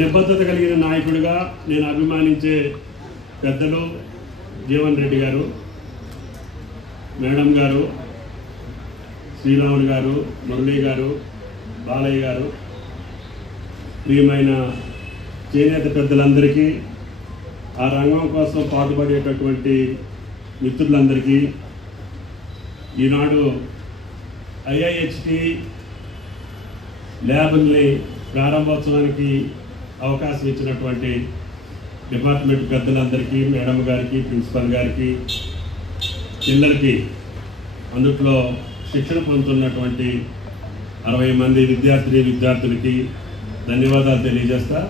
నిబద్ధత కలిగిన నాయకుడిగా నేను అభిమానించే పెద్దలు జీవన్ రెడ్డి గారు, మేడం గారు, శ్రీరాములు గారు, మురళీ గారు, బాలయ్య గారు, ప్రియమైన చేనేత పెద్దలందరికీ, ఆ రంగం కోసం పాటుపడేటటువంటి మిత్రులందరికీ, ఈనాడు IIHT ల్యాబ్ని ప్రారంభోత్సవానికి అవకాశం ఇచ్చినటువంటి డిపార్ట్మెంట్ పెద్దలందరికీ, మేడం గారికి, ప్రిన్సిపల్ గారికి, పిల్లలకి, అందుట్లో శిక్షణ పొందుతున్నటువంటి 60 మంది విద్యార్థులకి ధన్యవాదాలు తెలియజేస్తా.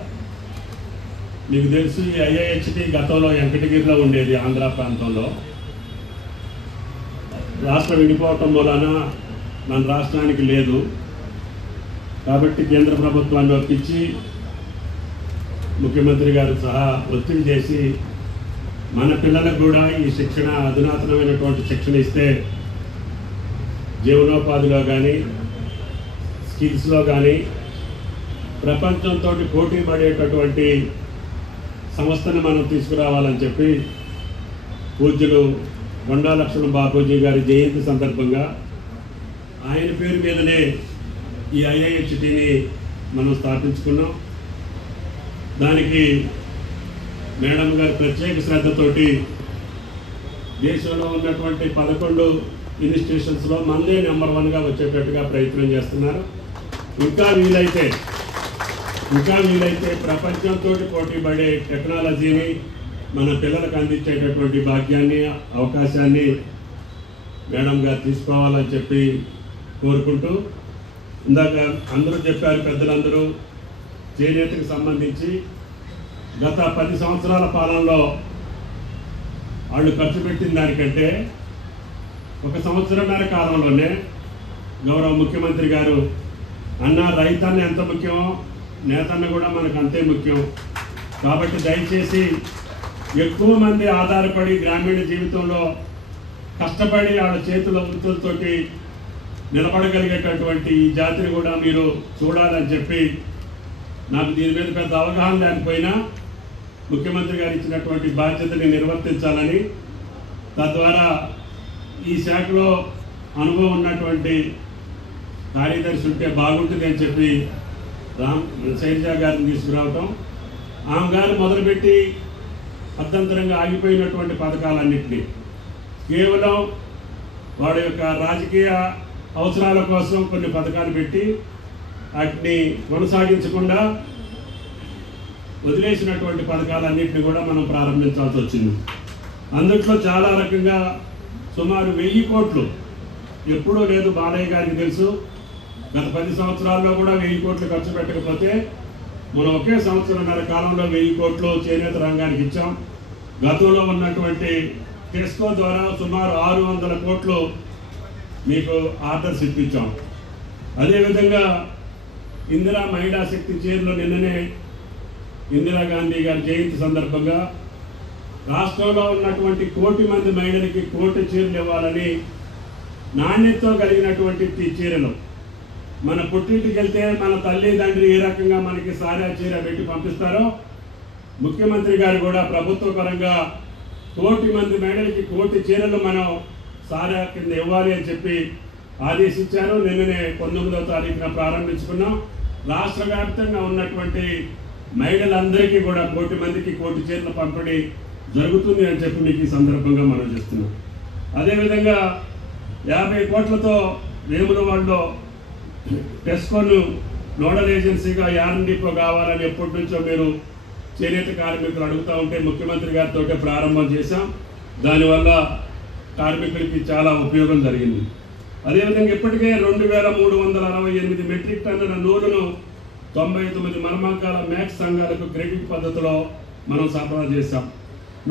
మీకు తెలుసు, ఈ IIHT గతంలో వెంకటగిరిలో ఉండేది, ఆంధ్ర ప్రాంతంలో. రాష్ట్రం విడిపోవటం వలన మన రాష్ట్రానికి లేదు కాబట్టి కేంద్ర ప్రభుత్వాన్ని ఒప్పించి ముఖ్యమంత్రి గారు సహా ఒత్తిడి చేసి మన పిల్లలకు కూడా ఈ శిక్షణ, అధునాతనమైనటువంటి శిక్షణ ఇస్తే జీవనోపాధిలో కానీ, స్కిల్స్లో కానీ ప్రపంచంతో పోటీ పడేటటువంటి సంస్థను మనం తీసుకురావాలని చెప్పి పూజ్యులు కొండా లక్ష్మణ బాపూజీ గారి జయంతి సందర్భంగా ఆయన పేరు మీదనే ఈ IIHTని మనం స్థాపించుకున్నాం. దానికి మేడం గారు ప్రత్యేక శ్రద్ధతోటి దేశంలో ఉన్నటువంటి 11 ఇన్స్టిట్యూషన్స్లో మనదే నెంబర్ 1గా వచ్చేటట్టుగా ప్రయత్నం చేస్తున్నారు. ఇంకా వీలైతే ప్రపంచంతో పోటీ పడే టెక్నాలజీని మన పిల్లలకు అందించేటటువంటి భాగ్యాన్ని, అవకాశాన్ని మేడం గారు తీసుకోవాలని చెప్పి కోరుకుంటూ, ఇందాక అందరూ చెప్పారు పెద్దలందరూ, చేనేతకు సంబంధించి గత 10 సంవత్సరాల పాలనలో వాళ్ళు ఖర్చు పెట్టిన దానికంటే 1 సంవత్సరంన్నర కాలంలోనే గౌరవ ముఖ్యమంత్రి గారు అన్న రైతన్న ఎంత ముఖ్యమో నేతన్న కూడా మనకు అంతే ముఖ్యం కాబట్టి దయచేసి ఎక్కువ మంది ఆధారపడి గ్రామీణ జీవితంలో కష్టపడి వాళ్ళ చేతుల వృత్తులతోటి నిలబడగలిగేటటువంటి ఈ జాతిని కూడా మీరు చూడాలని చెప్పి, నాకు దీని మీద పెద్ద అవగాహన లేకపోయినా ముఖ్యమంత్రి గారు ఇచ్చినటువంటి బాధ్యతని నిర్వర్తించాలని, తద్వారా ఈ శాఖలో అనుభవం ఉన్నటువంటి కార్యదర్శి ఉంటే బాగుంటుంది అని చెప్పి శైలజ గారిని తీసుకురావటం, ఆమె గారు మొదలుపెట్టి అర్థంతరంగా ఆగిపోయినటువంటి పథకాలన్నింటినీ కేవలం వాడి యొక్క రాజకీయ అవసరాల కోసం కొన్ని పథకాలు పెట్టి వాటిని కొనసాగించకుండా వదిలేసినటువంటి పథకాలన్నింటినీ కూడా మనం ప్రారంభించాల్సి వచ్చింది. అందుట్లో చాలా రకంగా సుమారు 1000 కోట్లు ఎప్పుడూ లేదు. బాలయ్య గారికి తెలుసు, గత 10 సంవత్సరాల్లో కూడా 1000 కోట్లు ఖర్చు పెట్టకపోతే మనం ఒకే సంవత్సరంన్నర కాలంలో 1000 కోట్లు చేనేత రంగానికి ఇచ్చాం. గతంలో ఉన్నటువంటి టెస్కో ద్వారా సుమారు 600 కోట్లు మీకు ఆర్డర్స్ ఇప్పించాం. అదేవిధంగా ఇందిరా మహిళా శక్తి చీరలో నిన్ననే ఇందిరాగాంధీ గారి జయంతి సందర్భంగా రాష్ట్రంలో ఉన్నటువంటి 1 కోటి మంది మహిళలకి 1 కోటి చీరలు ఇవ్వాలని, నాణ్యతతో కలిగినటువంటి చీరలు, మన పుట్టింటికి వెళ్తే మన తల్లి తండ్రి ఏ రకంగా మనకి సారా చీర పెట్టి పంపిస్తారో ముఖ్యమంత్రి గారు కూడా ప్రభుత్వ పరంగా 1 కోటి మంది మహిళలకి 1 కోటి చీరలు మనం సారా కింద ఇవ్వాలి అని చెప్పి ఆదేశించారు. నిన్ననే 19వ తారీఖున ప్రారంభించుకున్నాం. రాష్ట్ర వ్యాప్తంగా ఉన్నటువంటి మహిళలందరికీ కూడా 1 కోటి మందికి 1 కోటి చీరల పంపిణీ జరుగుతుంది అని చెప్పి మీకు ఈ సందర్భంగా మనం చేస్తున్నాం. అదేవిధంగా 50 కోట్లతో వేములవాడలో టెస్కోను నోడల్ ఏజెన్సీగా యార్న్ డిపో కావాలని ఎప్పటి నుంచో మీరు చేనేత కార్మికులు అడుగుతూ ఉంటే ముఖ్యమంత్రి గారితో ప్రారంభం చేశాం. దానివల్ల కార్మికులకి చాలా ఉపయోగం జరిగింది. అదేవిధంగా ఇప్పటికే 2368 మెట్రిక్ టన్నుల నూలును 99 మర్మాంకాల మ్యాక్స్ సంఘాలకు క్రెడిట్ పద్ధతిలో మనం సరఫరా చేశాం.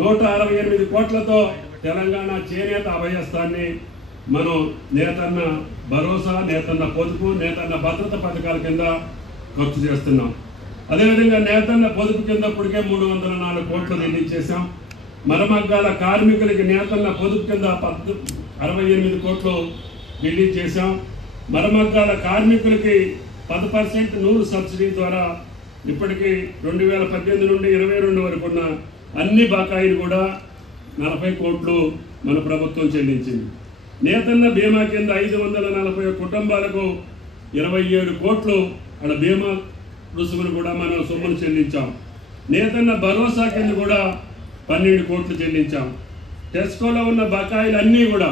168 కోట్లతో తెలంగాణ చేనేత అభయస్థాన్ని మనం నేతన్న భరోసా, నేతన్న పొదుపు, నేతన్న భద్రత పథకాల కింద ఖర్చు చేస్తున్నాం. అదేవిధంగా నేతన్న పొదుపు కింద ఇప్పటికే 304 కోట్లు రిలీజ్ చేశాం. మరమగ్గాల కార్మికులకి నేతన్న పొదుపు కింద 68 కోట్లు రిలీజ్ చేశాం. మరమగ్గాల కార్మికులకి 10% నూలు సబ్సిడీ ద్వారా ఇప్పటికీ 2018 నుండి 22 వరకు ఉన్న అన్ని బకాయిలు కూడా 40 కోట్లు మన ప్రభుత్వం చెల్లించింది. నేతన్న బీమా కింద 540 కుటుంబాలకు 27 కోట్లు అక్కడ బీమా రుసుమును కూడా మనం సొమ్మును చెల్లించాం. నేతన్న భరోసా కింద కూడా 12 కోట్లు చెల్లించాం. టెస్కోలో ఉన్న బకాయిలన్నీ కూడా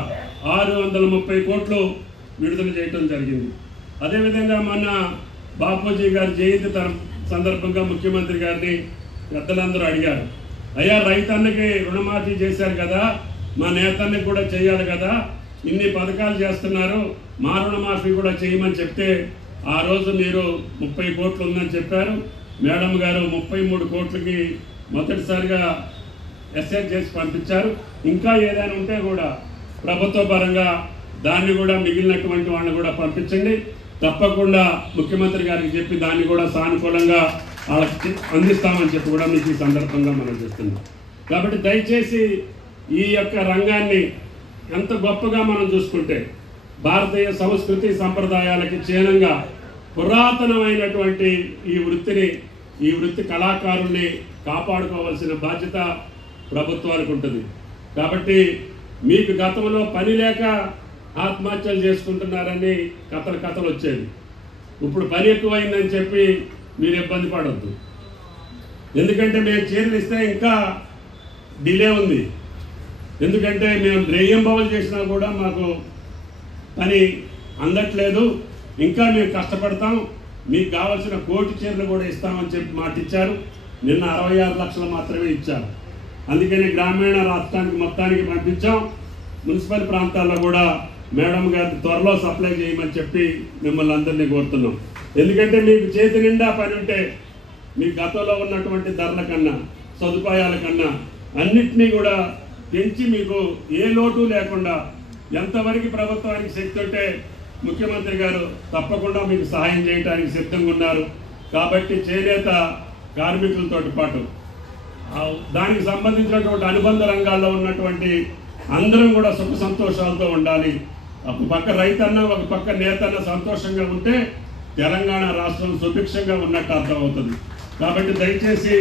630 కోట్లు విడుదల చేయడం జరిగింది. అదేవిధంగా మొన్న బాపూజీ గారి జయంతి సందర్భంగా ముఖ్యమంత్రి గారిని పెద్దలందరూ అడిగారు, అయ్యా రైతన్నకి రుణమాఫీ చేశారు కదా, మా నేతన్నకి కూడా చేయాలి కదా, ఇన్ని పథకాలు చేస్తున్నారు, మా రుణమాఫీ కూడా చేయమని చెప్తే ఆ రోజు మీరు 30 కోట్లు ఉందని చెప్పారు. మేడం గారు 33 కోట్లకి మొదటిసారిగా ఎస్ఐ చేసి పంపించారు. ఇంకా ఏదైనా ఉంటే కూడా ప్రభుత్వ పరంగా దాన్ని కూడా మిగిలినటువంటి వాళ్ళని కూడా పంపించండి. తప్పకుండా ముఖ్యమంత్రి గారికి చెప్పి దాన్ని కూడా సానుకూలంగా వాళ్ళకి అందిస్తామని చెప్పి కూడా మీకు ఈ సందర్భంగా మనం చేస్తున్నాం. కాబట్టి దయచేసి ఈ యొక్క రంగాన్ని ఎంత గొప్పగా మనం చూసుకుంటే భారతీయ సంస్కృతి సంప్రదాయాలకి చిహ్నంగా పురాతనమైనటువంటి ఈ వృత్తి కళాకారుల్ని కాపాడుకోవాల్సిన బాధ్యత ప్రభుత్వానికి ఉంటుంది. కాబట్టి మీకు గతంలో పని లేక ఆత్మహత్యలు చేసుకుంటున్నారని కథలు వచ్చేది. ఇప్పుడు పని ఎక్కువైందని చెప్పి మీరు ఇబ్బంది పడద్దు. ఎందుకంటే మేము చీరలు ఇస్తే ఇంకా డిలే ఉంది. ఎందుకంటే మేము రేయింబవలు చేసినా కూడా మాకు పని అందట్లేదు. ఇంకా మేము కష్టపడతాం, మీకు కావాల్సిన 1 కోటి చీరలు కూడా ఇస్తామని చెప్పి మాట ఇచ్చారు. నిన్న 66 లక్షలు మాత్రమే ఇచ్చారు. అందుకని గ్రామీణ రాష్ట్రానికి మొత్తానికి పంపించాం. మున్సిపల్ ప్రాంతాల్లో కూడా మేడం గారి త్వరలో సప్లై చేయమని చెప్పి మిమ్మల్ని అందరినీ కోరుతున్నాం. ఎందుకంటే మీకు చేతి నిండా పని ఉంటే మీ గతంలో ఉన్నటువంటి ధరల కన్నా సదుపాయాల కన్నా అన్నిటినీ కూడా పెంచి మీకు ఏ లోటు లేకుండా ఎంతవరకు ప్రభుత్వానికి శక్తి ఉంటే ముఖ్యమంత్రి గారు తప్పకుండా మీకు సహాయం చేయడానికి సిద్ధంగా ఉన్నారు. కాబట్టి చేనేత కార్మికులతో పాటు దానికి సంబంధించినటువంటి అనుబంధ రంగాల్లో ఉన్నటువంటి అందరం కూడా సుఖ సంతోషాలతో ఉండాలి. ఒక పక్క రైతన్న ఒక పక్క నేతన్న సంతోషంగా ఉంటే తెలంగాణ రాష్ట్రం సుభిక్షంగా ఉన్నట్టు అర్థమవుతుంది. కాబట్టి దయచేసి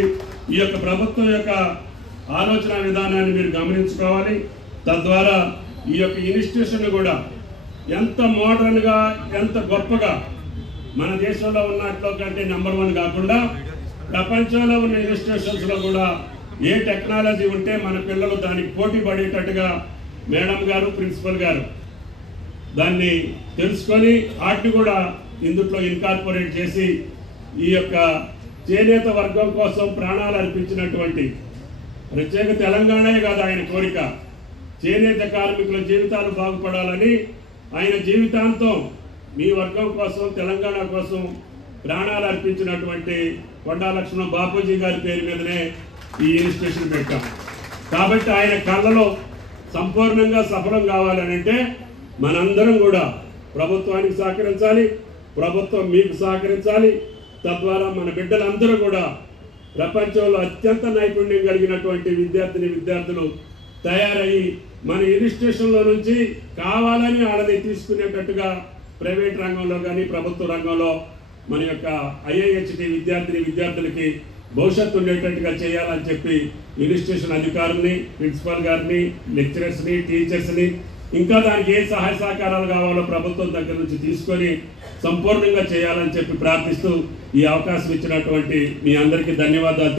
ఈ యొక్క ప్రభుత్వం యొక్క ఆలోచన విధానాన్ని మీరు గమనించుకోవాలి. తద్వారా ఈ యొక్క ఇన్స్టిట్యూషన్ కూడా ఎంత మోడర్న్గా ఎంత గొప్పగా మన దేశంలో ఉన్నట్లో కంటే నెంబర్ 1 కాకుండా ప్రపంచంలో ఉన్న ఇన్స్టిట్యూషన్స్లో కూడా ఏ టెక్నాలజీ ఉంటే మన పిల్లలు దానికి పోటీ పడేటట్టుగా మేడం గారు ప్రిన్సిపల్ గారు దాన్ని తెలుసుకొని వాటిని కూడా ఇందులో ఇన్కార్పొరేట్ చేసి ఈ యొక్క చేనేత వర్గం కోసం ప్రాణాలు అర్పించినటువంటి ప్రత్యేక తెలంగాణే కాదు ఆయన కోరిక, చేనేత కార్మికుల జీవితాలు బాగుపడాలని ఆయన జీవితాంతం మీ వర్గం కోసం తెలంగాణ కోసం ప్రాణాలు అర్పించినటువంటి కొండా లక్ష్మణ బాపూజీ గారి పేరు మీదనే ఈ ఇన్స్టిట్యూషన్ పెట్టాం. కాబట్టి ఆయన కళ్ళలో సంపూర్ణంగా సఫలం కావాలని అంటే మనందరం కూడా ప్రభుత్వానికి సహకరించాలి, ప్రభుత్వం మీకు సహకరించాలి. తద్వారా మన బిడ్డలందరూ కూడా ప్రపంచంలో అత్యంత నైపుణ్యం కలిగినటువంటి విద్యార్థులు తయారయ్యి మన ఇన్స్టిట్యూషన్లో నుంచి కావాలని వాళ్ళని తీసుకునేటట్టుగా ప్రైవేట్ రంగంలో కానీ ప్రభుత్వ రంగంలో మన యొక్క ఐఐహెచ్టి విద్యార్థులకి భవిష్యత్తు ఉండేటట్టుగా చేయాలని చెప్పి ఇన్స్టిట్యూషన్ అధికారుల్ని ప్రిన్సిపల్ గారిని లెక్చరర్స్ని టీచర్స్ని ఇంకా దానికి ఏ సహాయ సహకారాలు కావాలో ప్రభుత్వం దగ్గర నుంచి తీసుకొని సంపూర్ణంగా చేయాలని చెప్పి ప్రార్థిస్తూ ఈ అవకాశం ఇచ్చినటువంటి మీ అందరికీ ధన్యవాదాలు.